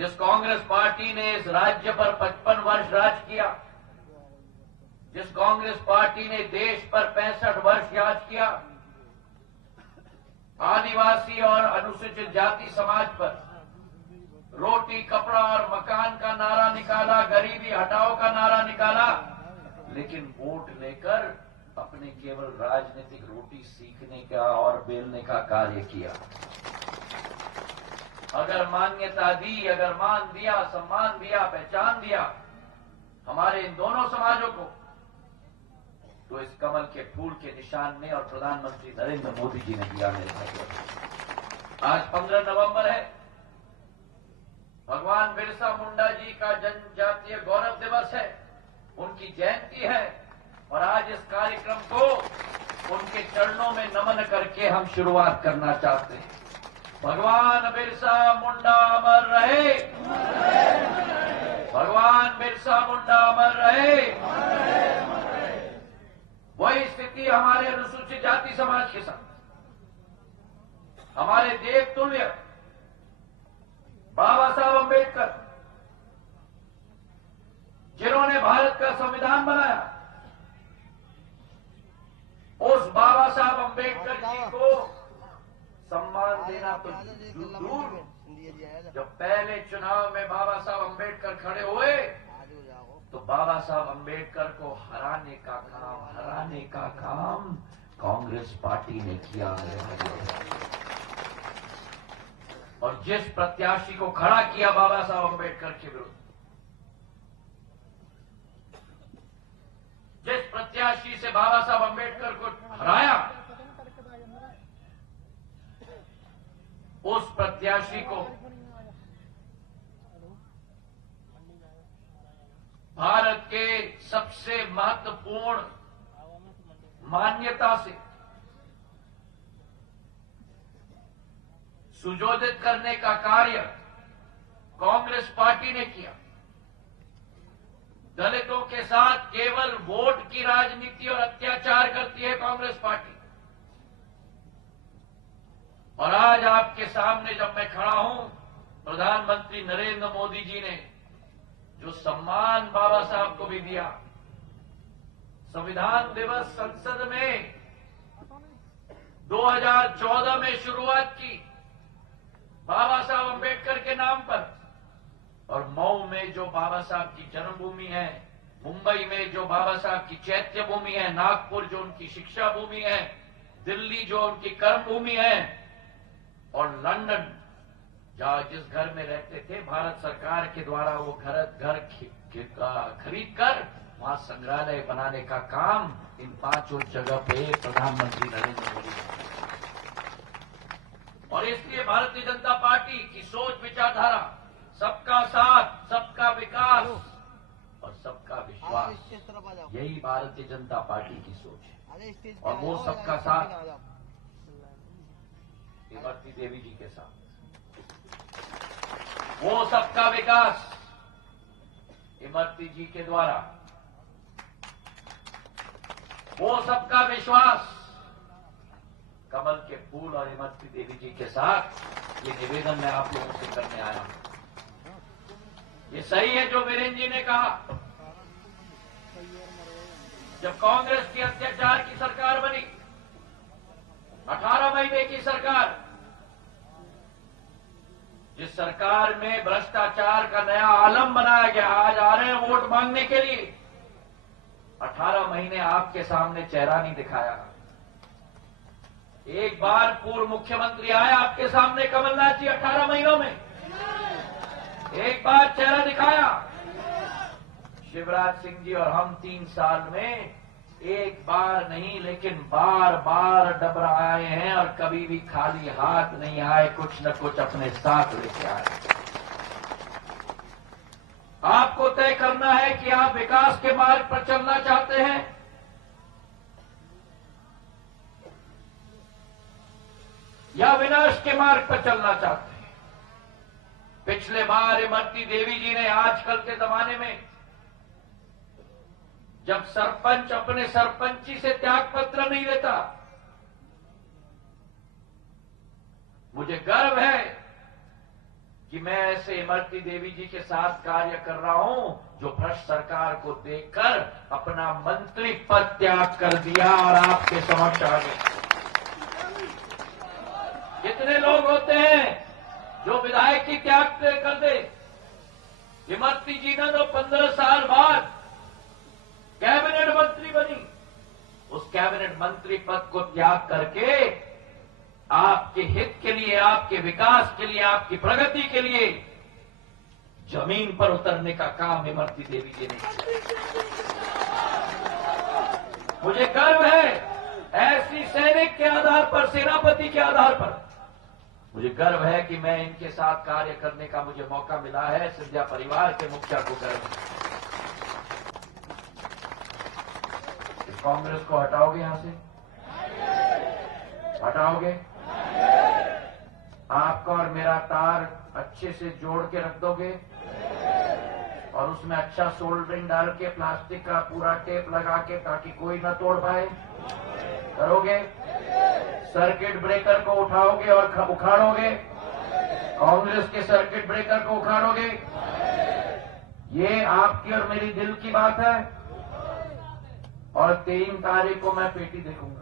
जिस कांग्रेस पार्टी ने इस राज्य पर 55 वर्ष राज किया, जिस कांग्रेस पार्टी ने देश पर 65 वर्ष राज किया, आदिवासी और अनुसूचित जाति समाज पर रोटी, कपड़ा और मकान का नारा निकाला, गरीबी हटाओ का नारा निकाला, लेकिन वोट लेकर अपने केवल राजनीतिक रोटी सीखने का और बेलने का कार्य किया। अगर मान्यता दी, अगर मान दिया, सम्मान दिया, पहचान दिया हमारे इन दोनों समाजों को, तो इस कमल के फूल के निशान ने और प्रधानमंत्री नरेंद्र मोदी जी ने दिया मेरे भाइयों। आज 15 नवंबर है, भगवान बिरसा मुंडा जी का जनजातीय गौरव दिवस है, उनकी जयंती है, और आज इस कार्यक्रम को उनके चरणों में नमन करके हम शुरुआत करना चाहते हैं। भगवान बिरसा मुंडा अमर रहे, भगवान बिरसा मुंडा अमर रहे। वही स्थिति हमारे अनुसूचित जाति समाज के साथ, हमारे देवतुल्य बाबा साहब अम्बेडकर, जिन्होंने भारत का संविधान बनाया, उस बाबा साहब अम्बेडकर जी को सम्मान देना तो दूर, जब पहले चुनाव में बाबा साहब अम्बेडकर खड़े हुए तो बाबा साहब अम्बेडकर को हराने का काम कांग्रेस पार्टी ने किया है। और जिस प्रत्याशी को खड़ा किया बाबा साहब अम्बेडकर के विरुद्ध, जिस प्रत्याशी से बाबा साहब अम्बेडकर को हराया, उस प्रत्याशी को भारत के सबसे महत्वपूर्ण मान्यता से सुशोभित करने का कार्य कांग्रेस पार्टी ने किया। दलितों के साथ केवल वोट की राजनीति और अत्याचार करती है कांग्रेस पार्टी। और आज आपके सामने जब मैं खड़ा हूं, प्रधानमंत्री नरेंद्र मोदी जी ने जो सम्मान बाबा साहब को भी दिया, संविधान दिवस संसद में 2014 में शुरुआत की बाबा साहब अम्बेडकर के नाम पर, और मऊ में जो बाबा साहब की जन्मभूमि है, मुंबई में जो बाबा साहब की चैत्य भूमि है, नागपुर जो उनकी शिक्षा भूमि है, दिल्ली जो उनकी कर्म भूमि है, और लंदन जहां जिस घर में रहते थे, भारत सरकार के द्वारा वो घर खरीद कर वहां संग्रहालय बनाने का काम इन 5 जगह पे प्रधानमंत्री नरेंद्र मोदी ने। और इसलिए भारतीय जनता पार्टी की सोच विचारधारा सबका साथ, सबका विकास और सबका विश्वास, यही भारतीय जनता पार्टी की सोच है। और वो सबका साथ इमरती देवी जी के साथ, वो सबका विकास इमरती जी के द्वारा, वो सबका विश्वास कमल के फूल और इमरती देवी जी के साथ, ये निवेदन मैं आप लोगों से करने आया हूं। ये सही है जो वीरेंद्र जी ने कहा, जब कांग्रेस की अत्याचार की सरकार बनी, 18 महीने की सरकार, जिस सरकार में भ्रष्टाचार का नया आलम बनाया गया, आज आ रहे हैं वोट मांगने के लिए, 18 महीने आपके सामने चेहरा नहीं दिखाया। एक बार पूर्व मुख्यमंत्री आए आपके सामने कमलनाथ जी, 18 महीनों में एक बार चेहरा दिखाया। शिवराज सिंह जी और हम 3 साल में एक बार नहीं लेकिन बार बार डबराए हैं, और कभी भी खाली हाथ नहीं आए, कुछ न कुछ अपने साथ लेके आए। आपको तय करना है कि आप विकास के मार्ग पर चलना चाहते हैं या विनाश के मार्ग पर चलना चाहते हैं। पिछले बार इमरती देवी जी ने, आजकल के जमाने में जब सरपंच अपने सरपंची से त्याग पत्र नहीं देता, मुझे गर्व है कि मैं ऐसे इमरती देवी जी के साथ कार्य कर रहा हूं जो भ्रष्ट सरकार को देखकर अपना मंत्री पद त्याग कर दिया और आपके समक्ष आ गए। कितने लोग होते हैं जो विधायक की त्याग कर दे। इमरती जी ने तो 15 साल बाद कैबिनेट मंत्री बनी, उस कैबिनेट मंत्री पद को त्याग करके आपके हित के लिए, आपके विकास के लिए, आपकी प्रगति के लिए जमीन पर उतरने का काम इमरती देवी जी ने किया। मुझे गर्व है ऐसी सैनिक के आधार पर, सेनापति के आधार पर मुझे गर्व है कि मैं इनके साथ कार्य करने का मुझे मौका मिला है। सिंधिया परिवार के मुखिया को गर्व है। इस कांग्रेस को हटाओगे यहां से? हटाओगे? आपका और मेरा तार अच्छे से जोड़ के रख दोगे और उसमें अच्छा सोल्डरिंग डाल के प्लास्टिक का पूरा टेप लगा के ताकि कोई ना तोड़ पाए, करोगे? सर्किट ब्रेकर को उठाओगे और उखाड़ोगे? कांग्रेस के सर्किट ब्रेकर को उखाड़ोगे? ये आपकी और मेरी दिल की बात है। और 3 तारीख को मैं पेटी देखूंगा।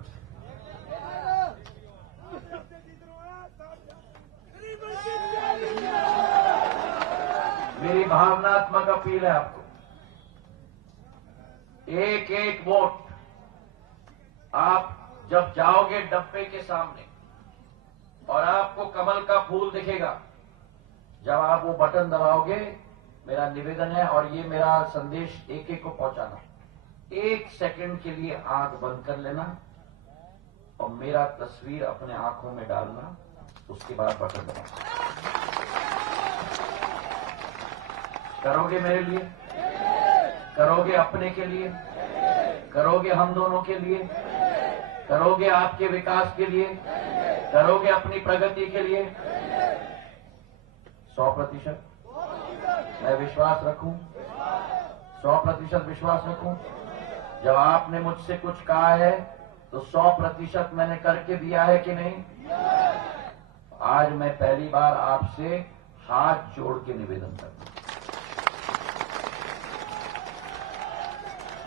मेरी भावनात्मक अपील है आपको, एक एक वोट आप जब जाओगे डब्बे के सामने और आपको कमल का फूल दिखेगा, जब आप वो बटन दबाओगे, मेरा निवेदन है और ये मेरा संदेश एक एक को पहुंचाना, 1 सेकंड के लिए आंख बंद कर लेना और मेरा तस्वीर अपने आंखों में डालना, उसके बाद बटन दबाना। करोगे मेरे लिए? करोगे अपने के लिए? करोगे हम दोनों के लिए? करोगे आपके विकास के लिए? करोगे अपनी प्रगति के लिए? 100% मैं विश्वास रखूं, 100% विश्वास रखूं। जब आपने मुझसे कुछ कहा है तो 100% मैंने करके दिया है कि नहीं? आज मैं पहली बार आपसे हाथ जोड़ के निवेदन करता हूं,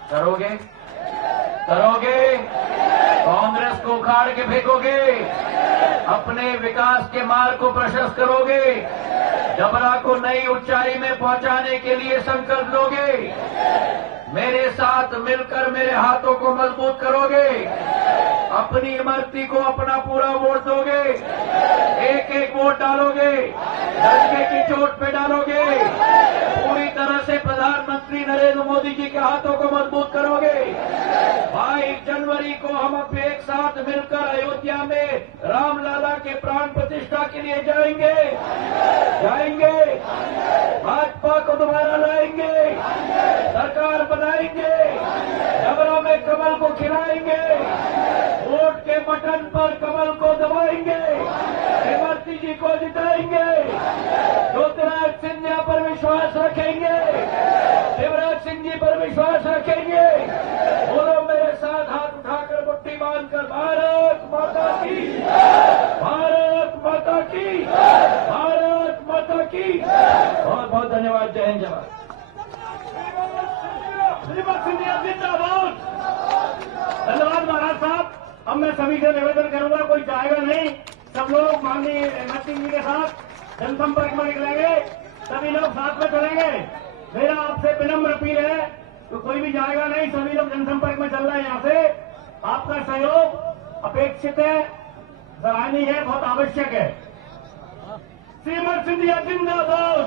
करोगे? करोगे? कांग्रेस को उखाड़ के फेंकोगे? अपने विकास के मार्ग को प्रशस्त करोगे? जबरा को नई ऊंचाई में पहुंचाने के लिए संकल्प लोगे? मेरे साथ मिलकर मेरे हाथों को मजबूत करोगे? अपनी इमरती को अपना पूरा वोट दोगे? एक एक वोट डालोगे? डंके की चोट पे डालोगे? पूरी तरह से प्रधानमंत्री नरेंद्र मोदी जी के हाथों को मजबूत करोगे? 22 जनवरी को हम अब एक साथ मिलकर अयोध्या में रामलला के प्राण प्रतिष्ठा के लिए जाएंगे। जाएंगे, भाजपा को दोबारा लाएंगे, सरकार बनाएंगे, जबरों में कमल को खिलाएंगे, वोट के बटन पर कमल को दबाएंगे, इमरती जी को जिताएंगे, ज्योतिराज सिंधिया पर विश्वास रखेंगे, शिवराज सिंह जी पर विश्वास रखेंगे। बोलो मेरे साथ, हाथ उठाकर मुट्ठी बांधकर, भारत माता की, भारत माता की, भारत माता की। बहुत बहुत धन्यवाद। जय हिंद, जय भारत। जिंदाबाद। धन्यवाद महाराज साहब। अब मैं सभी से निवेदन करूंगा, कोई जाएगा नहीं, सब लोग माननीय इमरती जी के साथ जनसंपर्क में निकलेंगे, सभी लोग साथ में चलेंगे। मेरा आपसे विनम्र अपील है तो कोई भी जाएगा नहीं, सभी लोग जनसंपर्क में चल रहे हैं। यहाँ से आपका सहयोग अपेक्षित है, सराहनीय है, बहुत आवश्यक है। श्रीमती सिंधिया जिंदाबाद।